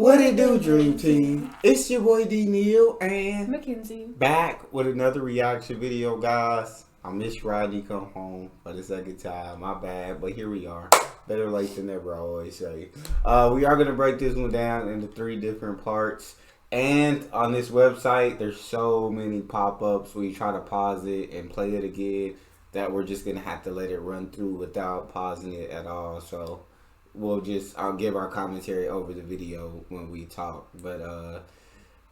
What it do, Dream Team? It's your boy D Neil and Mackenzie. Back with another reaction video, guys. I miss Rodney come home for the second time. My bad, but here we are. Better late than never, I always say. We are gonna break this one down into 3 different parts. And on this website, there's so many pop-ups where you try to pause it and play it again that we're just gonna have to let it run through without pausing it at all. So I'll give our commentary over the video when we talk. But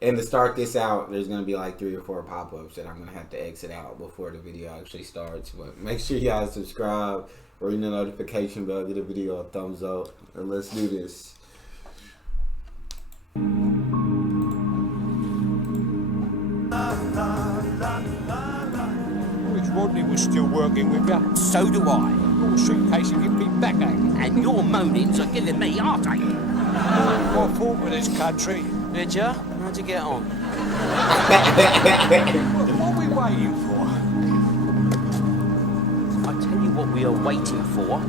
and to start this out, there's gonna be like 3 or 4 pop-ups that I'm gonna have to exit out before the video actually starts. But make sure you guys subscribe, ring the notification bell, give the video a thumbs up, and let's do this. Wish Rodney was still working with you. So do I. Your suitcase will give me backache. And your moanings are giving me heartache. I fought with this country. Did ya? How'd you get on? What are we waiting for? I tell you what we are waiting for.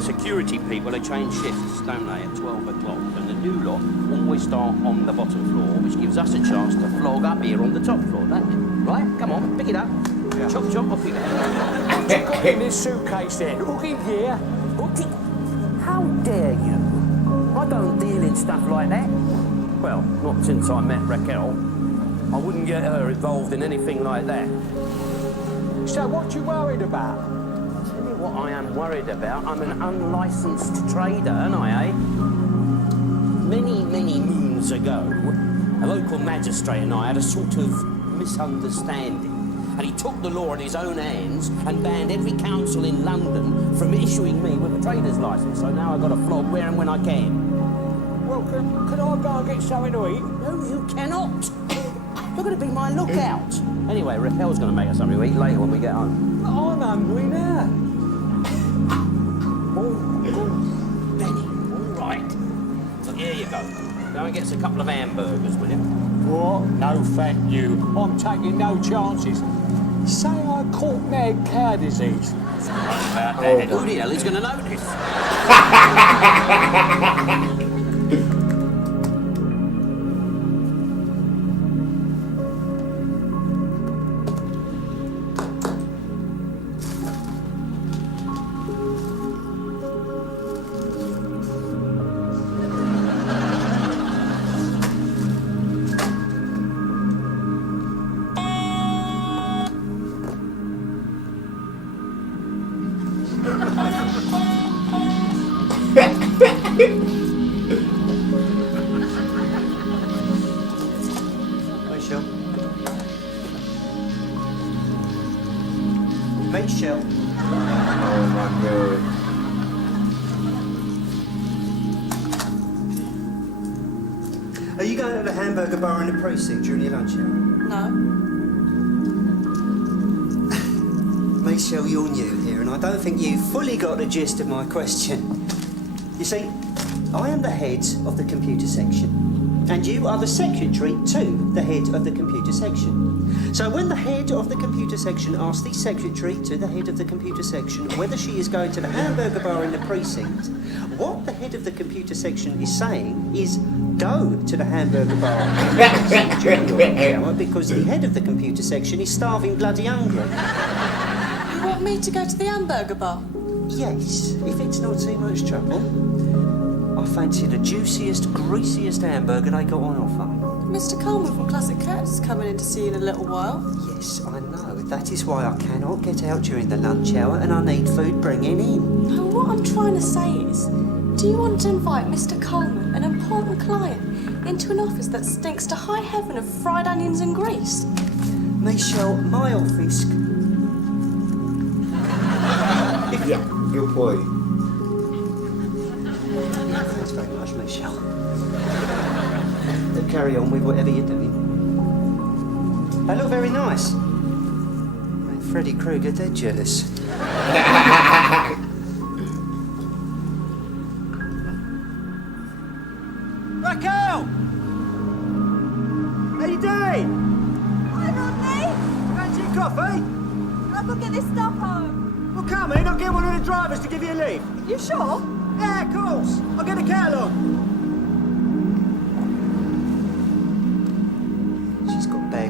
Security people, they change shifts, don't they, at 12 o'clock. And the new lot always start on the bottom floor, which gives us a chance to flog up here on the top floor, don't it? Right, come on, pick it up. Yeah. Chop, chop, off you go. What you got in this suitcase then? Look in here. How dare you? I don't deal in stuff like that. Well, not since I met Raquel. I wouldn't get her involved in anything like that. So what you worried about? I'll tell you what I am worried about. I'm an unlicensed trader, aren't I, eh? Many, many moons ago, a local magistrate and I had a sort of misunderstanding. And he took the law in his own hands and banned every council in London from issuing me with a trader's licence. So now I've got to flog where and when I can. Well, can I go and get something to eat? No, you cannot. You're going to be my lookout. Anyway, Raquel's going to make us something to eat later when we get home. But I'm hungry now. Oh, Benny, all right. So here you go. Go and get us a couple of hamburgers, will you? What? No, thank you. I'm taking no chances. Say I caught mad cow disease. About that. Who the hell is going to notice? Michelle. Oh my God. Are you going to the hamburger bar in the precinct during your lunch hour? No. Michelle, you're new here, and I don't think you fully got the gist of my question. You see, I am the head of the computer section, and you are the secretary to the head of the computer section. So when the head of the computer section asks the secretary to the head of the computer section whether she is going to the hamburger bar in the precinct, what the head of the computer section is saying is go to the hamburger bar in the precinct during your lunch hour because the head of the computer section is starving bloody hungry. You want me to go to the hamburger bar? Yes, if it's not too much trouble. I fancy the juiciest, greasiest hamburger they got on offer. Mr. Coleman from Classic Cats is coming in to see you in a little while. Yes, I know. That is why I cannot get out during the lunch hour and I need food bringing in. No, what I'm trying to say is, do you want to invite Mr. Coleman, an important client, into an office that stinks to high heaven of fried onions and grease? Michelle, my office... Yeah, good point. Thanks very much, Michelle. Carry on with whatever you're doing. They look very nice. Like Freddy Krueger, they're jealous. Raquel! How you doing? Hi, Rodney. Fancy a coffee? I'll go get this stuff home. Well, come in. I'll get one of the drivers to give you a lift. You sure? Yeah, of course. I'll get a catalogue.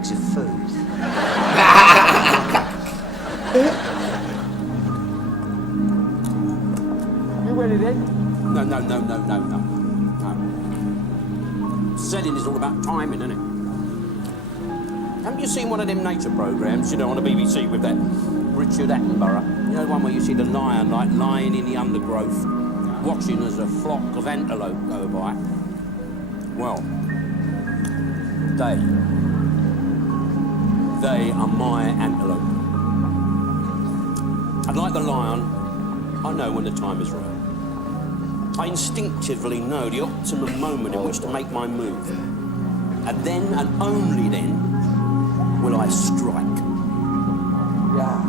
bags of food. You ready then? No. Selling is all about timing, isn't it? Haven't you seen one of them nature programmes, you know, on the BBC with that Richard Attenborough? You know, the one where you see the lion, like, lying in the undergrowth, watching as a flock of antelope go by? Well, they are my antelope. And like the lion, I know when the time is right. I instinctively know the optimum moment in which to make my move. And then, and only then, will I strike. Yeah.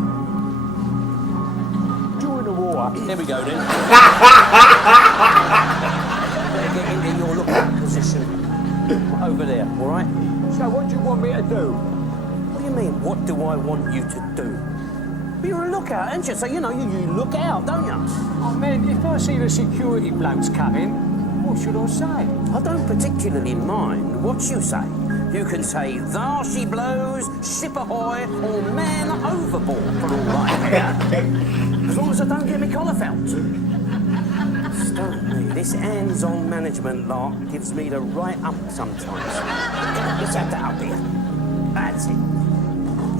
During the war. Here we go then. Better get into your lookout position. Over there, all right? So what do you want me to do? What do you mean, what do I want you to do? You're a lookout, aren't you? So, you know, you look out, don't you? I mean, if I see the security blokes coming, what should I say? I don't particularly mind what you say. You can say, "There she blows, ship ahoy," or "Man overboard," for all I care. As long as I don't get me collar felt. Stone me, this hands-on management lark gives me the right up sometimes. Let's have that up here. That's it.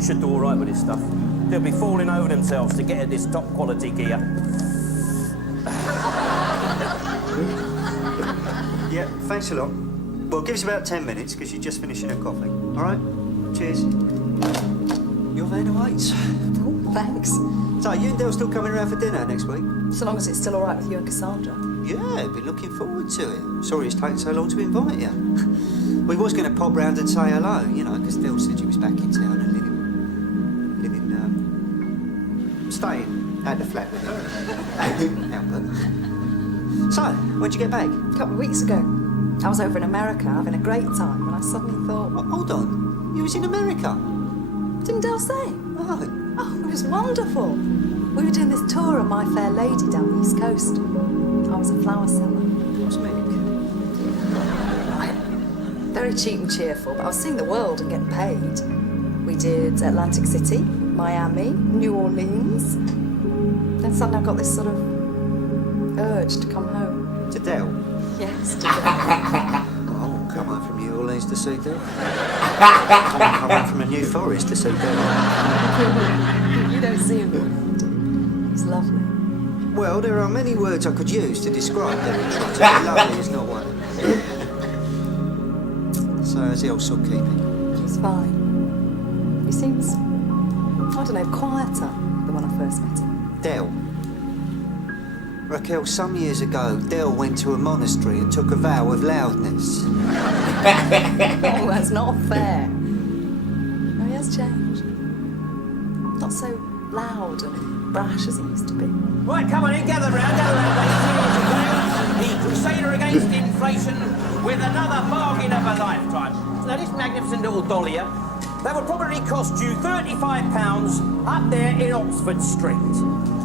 Should do all right with this stuff. They'll be falling over themselves to get at this top quality gear. Yeah, thanks a lot. Well, give us about 10 minutes, because you're just finishing a coffee. All right? Cheers. You're there to wait. Oh, thanks. So, you and Dale still coming around for dinner next week? So long as it's still all right with you and Cassandra. Yeah, been looking forward to it. Sorry it's taken so long to invite you. We was going to pop round and say hello, you know, because Dale said you was back in town and staying at the flat with him. Albert. So, when'd you get back? A couple of weeks ago. I was over in America having a great time when I suddenly thought... Oh, hold on. You was in America? Didn't Dale say? Oh. Oh, it was wonderful. We were doing this tour of My Fair Lady down the East Coast. I was a flower seller. What's me? Very cheap and cheerful, but I was seeing the world and getting paid. We did Atlantic City, Miami, New Orleans. Then suddenly I got this sort of urge to come home. To Dale? Yes, to Dale. Oh, come home from New Orleans to see Dale. Come home from a New Forest to see Dale. You don't see him. He's lovely. Well, there are many words I could use to describe Derek Trotter, but lovely is not one. So, how's the old soul keeping? He's fine. He seems, I don't know, quieter than when I first met him. Dale. Raquel, some years ago, Dale went to a monastery and took a vow of loudness. Oh, that's not fair. No, he has changed. Not so loud and brash as he used to be. Right, come on in, gather round, ladies. The Crusader against inflation with another bargain of a lifetime. Now, this magnificent little doll here, that would probably cost you £35 up there in Oxford Street.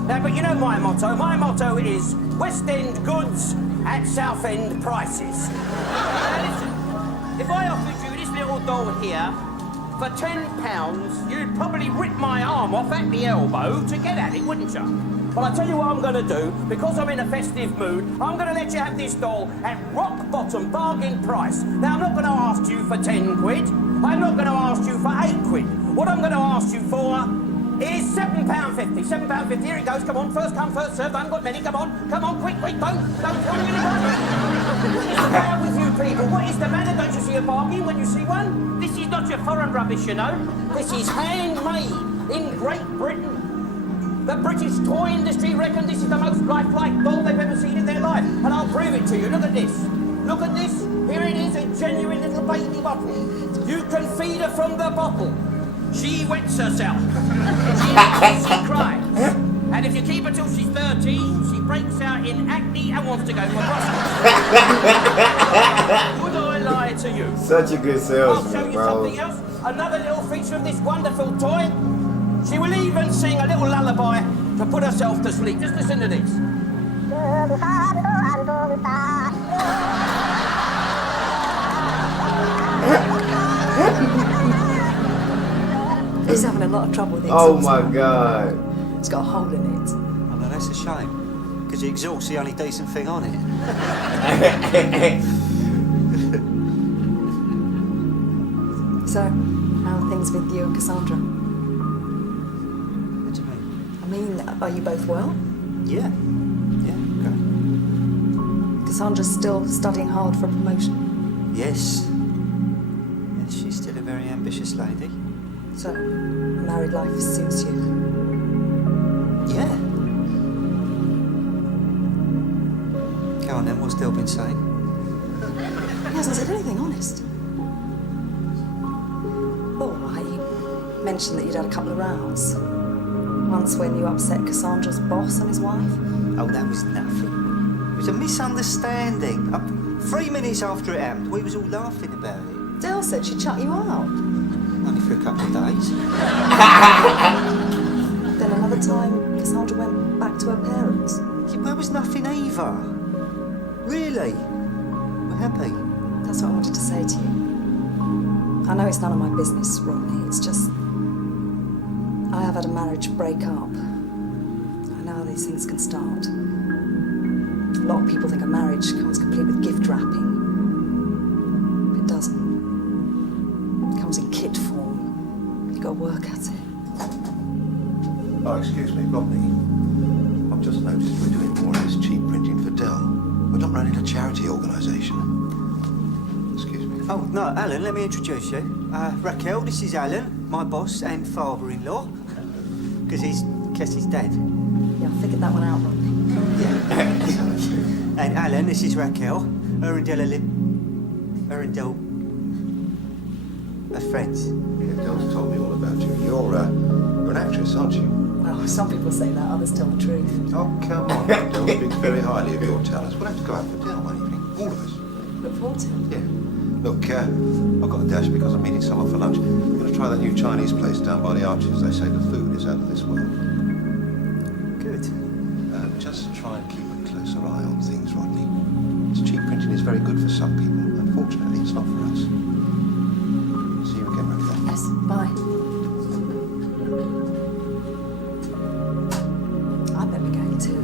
Now, but you know my motto. My motto is West End goods at South End prices. Now, listen, if I offered you this little doll here for £10, you'd probably rip my arm off at the elbow to get at it, wouldn't you? Well, I'll tell you what I'm going to do. Because I'm in a festive mood, I'm going to let you have this doll at rock-bottom bargain price. Now, I'm not going to ask you for 10 quid. I'm not going to ask you for 8 quid. What I'm going to ask you for is £7.50. £7.50. Here it goes. Come on. First come, first served. I haven't got many. Come on. Come on. Quick. Don't tell me anyone. What is the matter with you people? What is the matter? Don't you see a bargain when you see one? This is not your foreign rubbish, you know. This is handmade in Great Britain. The British toy industry reckon this is the most lifelike doll they've ever seen in their life. And I'll prove it to you. Look at this. Look at this. Here it is, a genuine little baby bottle. You can feed her from the bottle. She wets herself. She cries. And if you keep her till she's 13, she breaks out in acne and wants to go for Brussels. Would I lie to you? Such a good I'll show salesman, you bro. something else. Another little feature of this wonderful toy. She will even sing a little lullaby to put herself to sleep. Just listen to this. lot of trouble with the Oh exhaust. my god. It's got a hole in it. Oh, no, that's a shame. Because the exhaust's the only decent thing on it. So, how are things with you and Cassandra? What do you mean? I mean, are you both well? Yeah. Yeah, great. Cassandra's still studying hard for promotion. Yes. Yes, she's still a very ambitious lady. So, married life suits you. Yeah. Go on then, what's Del been saying? He hasn't said anything, honest. All right, you mentioned that you'd had a couple of rows. Once when you upset Cassandra's boss and his wife. Oh, that was nothing. It was a misunderstanding. 3 minutes after it happened, we was all laughing about it. Del said she'd shut you out. Only for a couple of days. Then another time, Cassandra went back to her parents. Yeah, there was nothing either. Really. We're happy. That's what I wanted to say to you. I know it's none of my business, Rodney. It's just... I have had a marriage break up. I know how these things can start. A lot of people think a marriage comes complete with gift wrapping. But it doesn't. It comes in kit form. You've got to work at it. Oh, excuse me, Rodney. I've just noticed we're doing more of this cheap printing for Dell. We're not running a charity organisation. Excuse me. Oh, no, Alan, let me introduce you. Raquel, this is Alan, my boss and father-in-law. Because he's Kessie's dad. Yeah, I figured that one out, Rodney. And Alan, this is Raquel. Her and Del are friends. Yeah, Dell's told me all about you. You're an actress, aren't you? Well, some people say that, others tell the truth. Oh, come on. Del speaks very highly of your talents. We'll have to go out for dinner one evening. All of us. Look forward to it. Yeah. Look, I've got a dash because I'm meeting someone for lunch. I'm going to try that new Chinese place down by the arches. They say the food is out of this world. Good. Just try and keep a closer eye on things, Rodney. This cheap printing is very good for some people. Unfortunately, it's not for us. See you again, Raquel. Yes, bye. I better be going too.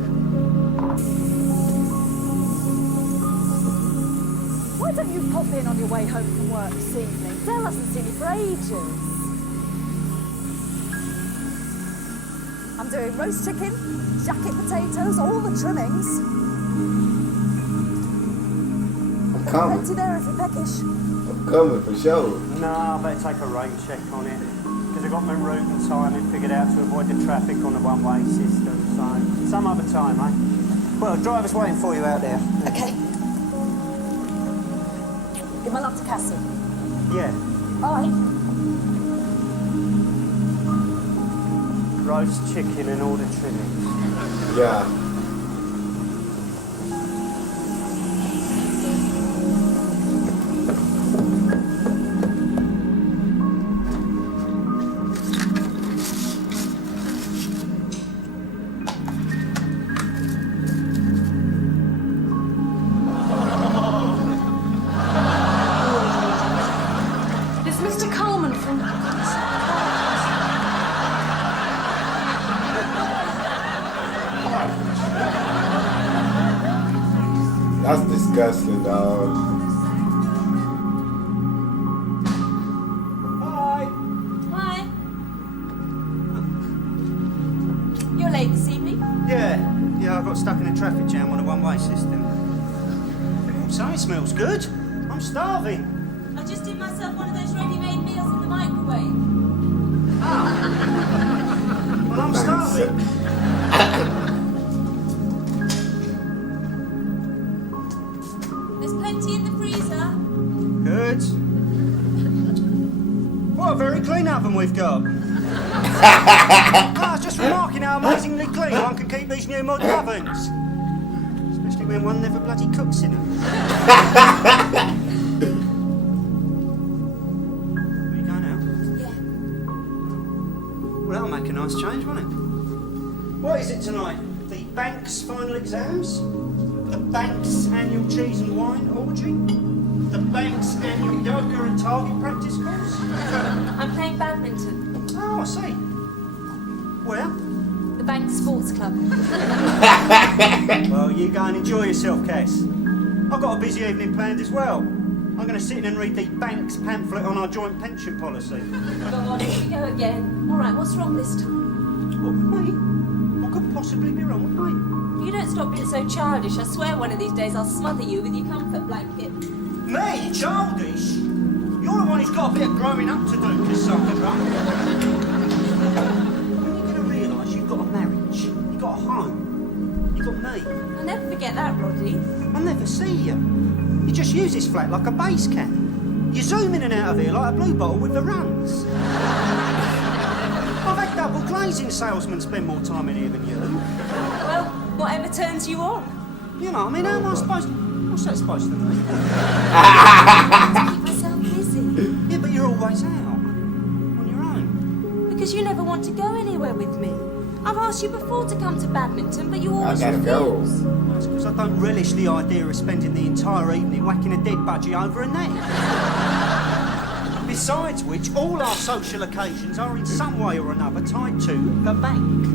Why don't you pop in on your way home from work this evening? Del hasn't seen you for ages. I'm doing roast chicken, jacket potatoes, all the trimmings. I'm coming. Plenty there if you're peckish. I'm coming for sure. No, I better take a rain check on it. Because I've got my route and timing figured out to avoid the traffic on the one-way system. So, some other time, eh? Well, driver's waiting for you out there. Okay. Give my love to Cassie. Yeah. Bye. Roast chicken and all the trimmings. Yeah. It's Mr. Coleman from... That's disgusting, dog. Hi. You're late this evening? Yeah, I got stuck in a traffic jam on a one-way system. So it smells good. I'm starving. I just did myself one of those ready-made meals in the microwave. Well, I'm starving. There's plenty in the freezer. Good. What a very clean oven we've got. I was just remarking how amazingly clean one can keep these new modern ovens. Especially when one never bloody cooks in them. Where you going now? Yeah. Well, that'll make a nice change, won't it? What is it tonight? The bank's final exams? The bank's annual cheese and wine orgy? The bank's annual yoga and target practice course? I'm playing badminton. Oh, I see. Where? The Bank Sports Club. Well, you go and enjoy yourself, Cass. I've got a busy evening planned as well. I'm going to sit in and read the bank's pamphlet on our joint pension policy. Go on, here we go again. All right, what's wrong this time? What, with me? What could possibly be wrong with me? If you don't stop being so childish, I swear one of these days I'll smother you with your comfort blanket. Me? Childish? You're the one who's got a bit of growing up to do, Cassandra. When you're going to realise you've got a marriage, you've got a home, you've got me. I'll never forget that, Roddy. I'll never see you. You just use this flat like a base camp. You zoom in and out of here like a blue bottle with the runs. I've had double glazing salesmen spend more time in here than you. Well, whatever turns you on. You know, I mean, how am I supposed to... What's that supposed to mean? Keep myself busy. Yeah, but you're always out. On your own. Because you never want to go anywhere with me. I've asked you before to come to badminton, but you always I gotta go. refuse. That's because I don't relish the idea of spending the entire evening whacking a dead budgie over a net. Besides which, all our social occasions are in some way or another tied to the bank.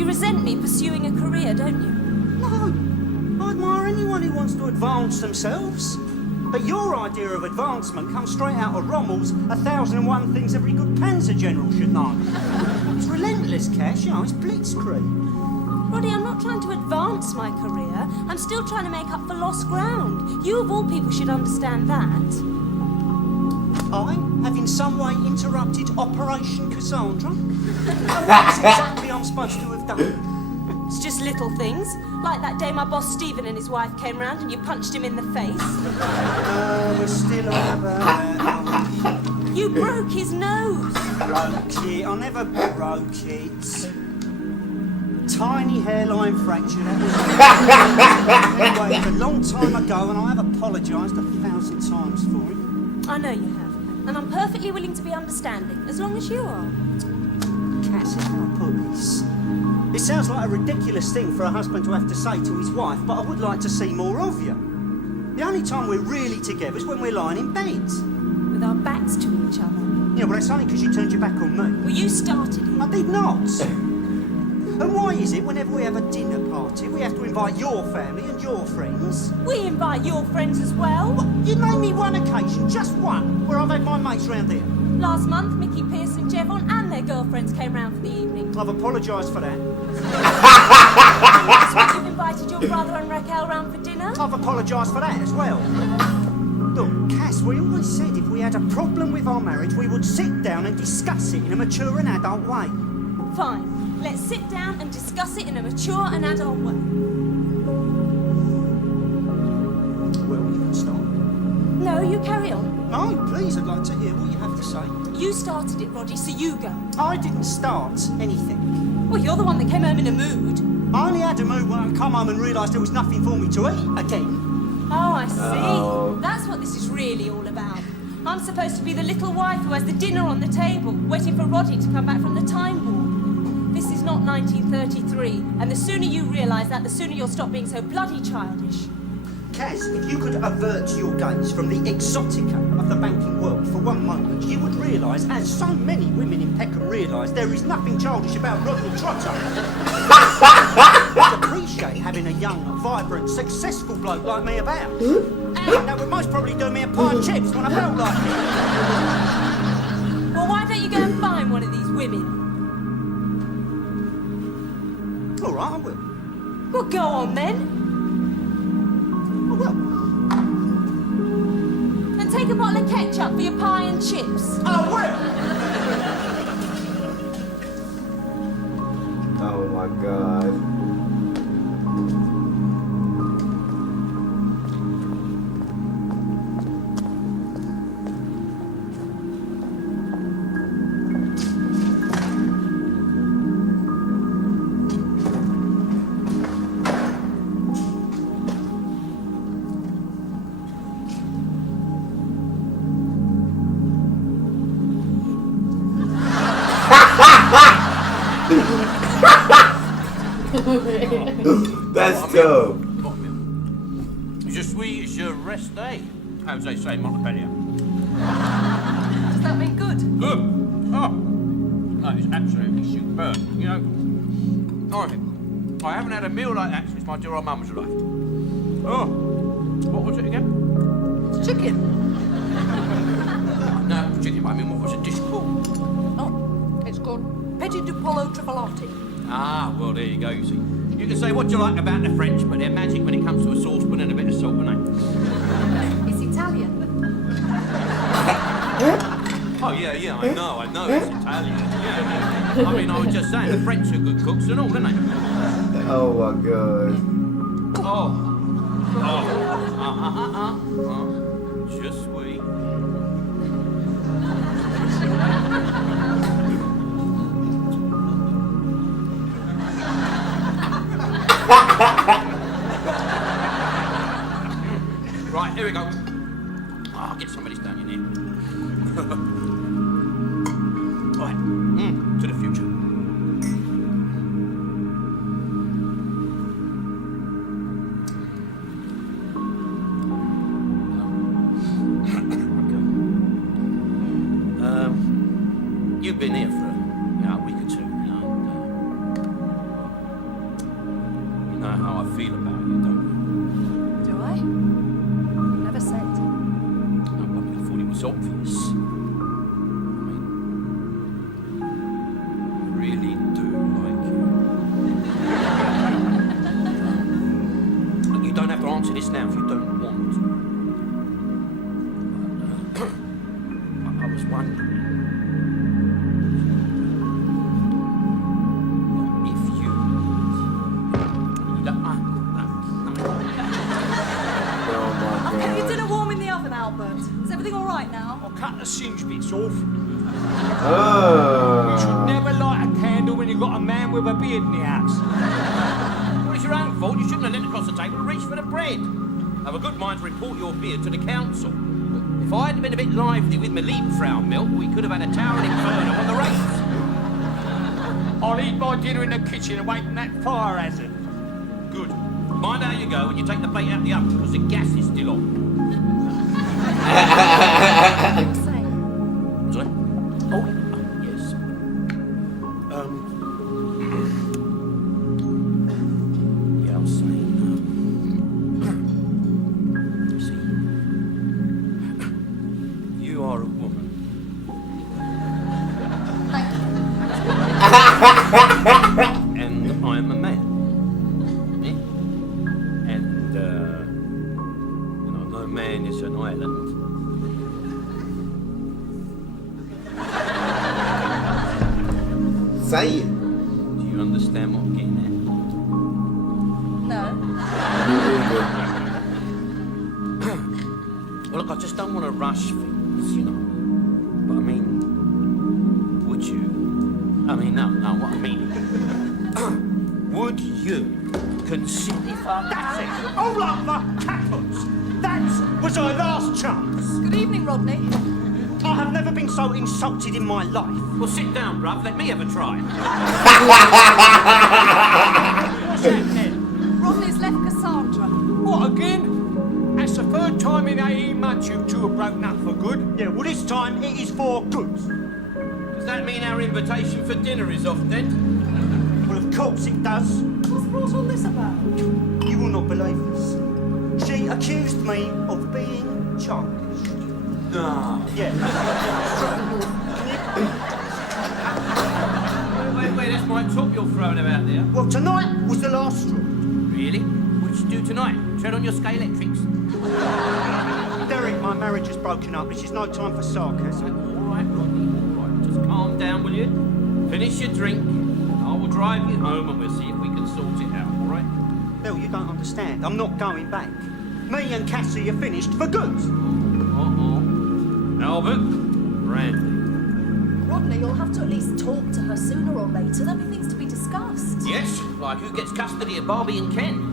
You resent me pursuing a career, don't you? No, I admire anyone who wants to advance themselves. But your idea of advancement comes straight out of Rommel's 1001 Things Every Good Panzer General Should Know. It's relentless, Cash, you know, it's blitzkrieg. Roddy, I'm not trying to advance my career. I'm still trying to make up for lost ground. You, of all people, should understand that. I have in some way interrupted Operation Cassandra. What exactly I'm supposed to have done? It's just little things. Like that day my boss Stephen and his wife came round and you punched him in the face. We're still on about... You broke his nose. Broke it. I never broke it. Tiny hairline fracture. Anyway, it was a long time ago and I have apologised 1,000 times for it. I know you have. And I'm perfectly willing to be understanding, as long as you are. Cassie, how can I put this? It sounds like a ridiculous thing for a husband to have to say to his wife, but I would like to see more of you. The only time we're really together is when we're lying in bed. With our backs to each other. Yeah, well, that's only because you turned your back on me. Well, you started it. I did not. And why is it whenever we have a dinner party, we have to invite your family and your friends? We invite your friends as well. What? You name me one occasion, just one, where I've had my mates round here. Last month, Mickey Pearce and Jevon and their girlfriends came round for the evening. I've apologised for that. Last week, you've invited your brother and Raquel round for dinner. I've apologised for that as well. Look, Cass, we always said if we had a problem with our marriage, we would sit down and discuss it in a mature and adult way. Fine. Let's sit down and discuss it in a mature and adult way. Well, you can start. No, you carry on. No, please, I'd like to hear what you have to say. You started it, Roddy, so you go. I didn't start anything. Well, you're the one that came home in a mood. I only had a mood when I come home and realised there was nothing for me to eat again. Oh, I see. Uh-oh. That's what this is really all about. I'm supposed to be the little wife who has the dinner on the table, waiting for Roddy to come back from the time warp. This is not 1933, and the sooner you realise that, the sooner you'll stop being so bloody childish. Kaz, if you could avert your gaze from the exotica of the banking world for one moment, you would realise, as so many women in Peckham realise, there is nothing childish about Rodney Trotter. I'd appreciate having a young, vibrant, successful bloke like me about. And that would most probably do me a pie of chips when I felt like it. Well, why don't you go and find one of these women? All right, I will. Well, go on then. I will. And take a bottle of ketchup for your pie and chips. I will. Oh my God. That's tough. Je suis, je reste, as they say in Montpellier. Does that mean good? Good. Oh, That is absolutely superb. You know, honestly, I haven't had a meal like that since my dear old mum was alive. Oh, what was it again? It's chicken. No, it was chicken, but I mean, what was the dish called? Oh, it's called Petit du Polo Trifalati. Ah, well, there you go, you see. You can say what you like about the French, but they're magic when it comes to a saucepan and a bit of salt, aren't they? It's Italian. Oh, yeah, I know, it's Italian. Yeah. I mean, I was just saying, the French are good cooks and all, aren't they? Oh my god. Just sweet. Right, here we go. I'll get some of this down in here. Right, to the future. You've been here for a week or two, you know, and, you know how I feel about you, don't you? Do I? Never said. No, I mean, I thought it was obvious. I really do like you. You don't have to answer this now if you don't want. I was wondering. I've kept your dinner warm in the oven, Albert. Is everything all right now? I'll cut the singe bits off. You Oh. should never light a candle when you've got a man with a beard in the house. Well, it's your own fault. You shouldn't have leant across the table and reached for the bread. I've a good mind to report your beard to the council. If I had been a bit lively with my Liebfrau milk, we could have had a towering inferno on the rates. I'll eat my dinner in the kitchen and wait for that fire hazard. Good. Mind how you go when you take the plate out the oven, because the gas is still on. Say. Sorry? Oh, yes. Yeah, I was saying, see, you are a woman. And I'm a man. And, you know, no man is an island. Say it. Do you understand what I'm getting No. at? Well, look, I just don't want to rush things, you know. But I mean, would you? I mean, no, what I mean. Would you consider... That's it! All up the cackles! That was our last chance! Good evening, Rodney. I have never been so insulted in my life. Well, sit down, bruv. Let me have a try. What's happening? Rodney's left Cassandra. What, again? That's the third time in 18 months you two have broken up for good. Yeah, well, this time it is for good. Does that mean our invitation for dinner is off, then? Well, of course it does. What's brought all this about? You will not believe this. She accused me of being childish. No. Yeah. Wait, that's my top you're throwing about there. Well, tonight was the last straw. Really? What did you do tonight? Tread on your scalextrics? Derek, my marriage is broken up. This is no time for sarcasm. All right, Rodney, all right. Just calm down, will you? Finish your drink. I will drive you home and we'll see if we can sort it out, all right? Bill, you don't understand. I'm not going back. Me and Cassie are finished for good. Uh-oh. Albert, Randy. Rodney, you'll have to at least talk to her sooner or later. There'll be things to be discussed. Yes, like who gets custody of Barbie and Ken?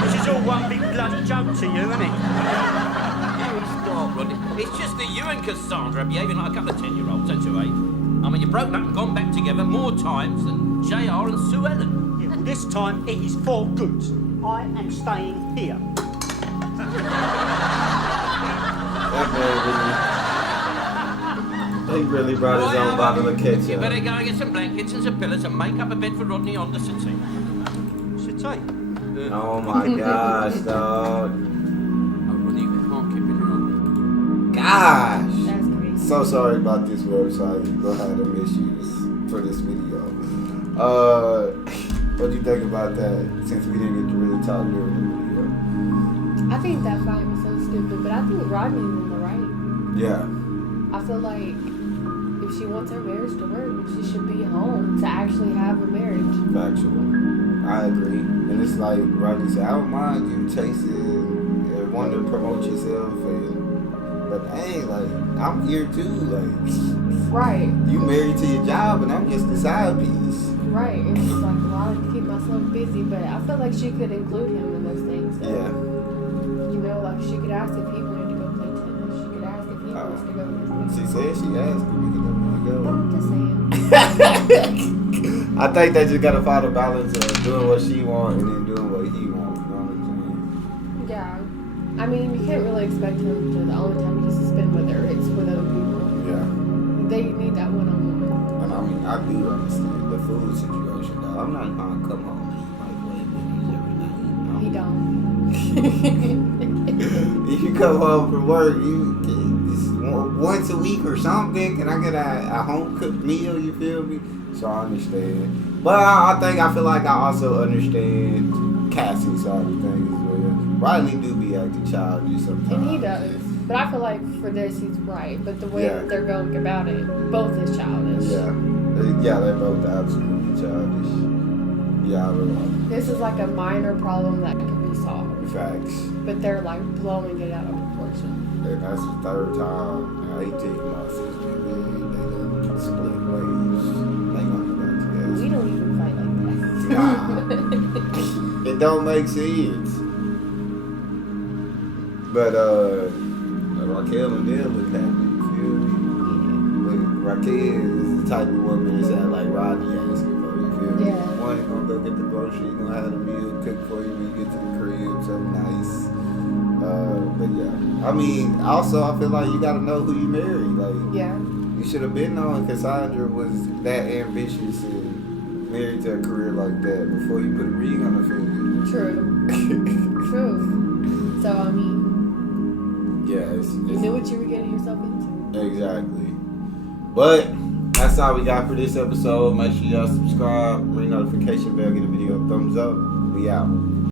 This is all one big bloody joke to you, isn't it? Stop, Rodney. It's just that you and Cassandra are behaving like a couple of 10-year-olds, don't you, eh? I mean, you broke up and gone back together more times than JR and Sue Ellen. Yeah, well, this time it is for good. I am staying here. That man He really brought his own bottle of You ketchup. better go and get some blankets and some pillows and make up a bed for Rodney on the settee. Settee? Oh my gosh, dog. Oh, Rodney, you can't keep in your own. Gosh. That's crazy. So sorry about this website. We'll have some issues for this video. What do you think about that? Since we didn't get to really talk during the I think that fight was so stupid, but I think Rodney's in the right. video. Yeah. I feel like if she wants her marriage to work, she should be home to actually have a marriage. Factual. I agree. And it's like Rodney said, I don't mind you chasing and wanting to promote yourself, but dang, like, I'm here too. Like, Right. you married to your job and I'm just the side piece. Right. And it's like, well, I like to keep myself busy, but I feel like she could include him in those things. So, Yeah. you know, like she could ask if he wanted to go play tennis. She could ask if he wants to go to She his said she asked if we could never But go. I'm just saying. I think they just gotta find a balance of doing what she wants and then doing what he wants. You know what I'm saying? Yeah. I mean, you can't really expect him to, the only time he gets to spend with her, it's with other people. Yeah. They need that one-on-one. And I mean, I do understand the food situation though. I'm not gonna come home and eat like 8 minutes every night. He don't. If you come home from work, you can, just once a week or something. Can I get a home cooked meal? You feel me? So I understand. But I feel like I also understand Cassie's side of things as well. Rodney do be acting childish sometimes. And he does. But I feel like for this, he's right. But the way Yeah. that they're going about it, both is childish. Yeah. They're both absolutely childish. Yeah, I realize. This is like a minor problem that can be solved. Facts. But they're like blowing it out of proportion. And that's the third time in 18 months since we married. They done split ways. They gonna go back together. We don't even fight like that. Nah. It don't make sense. But Raquel and them look happy, you feel me? But Raquel is the type of woman that sound like Rodney asking for, you feel me? Yeah. One is gonna go get the groceries, gonna have the meal cooked for you when you get to the crib, so nice. But yeah. I mean, also I feel like you gotta know who you marry. Like, Yeah. you should have been knowing Cassandra was that ambitious and married to a career like that before you put a ring on her finger. True. True. So, I mean, Yeah, you knew what you were getting yourself into. exactly. But that's all we got for this episode. Make sure y'all subscribe, ring notification bell, get the video a thumbs up. We out.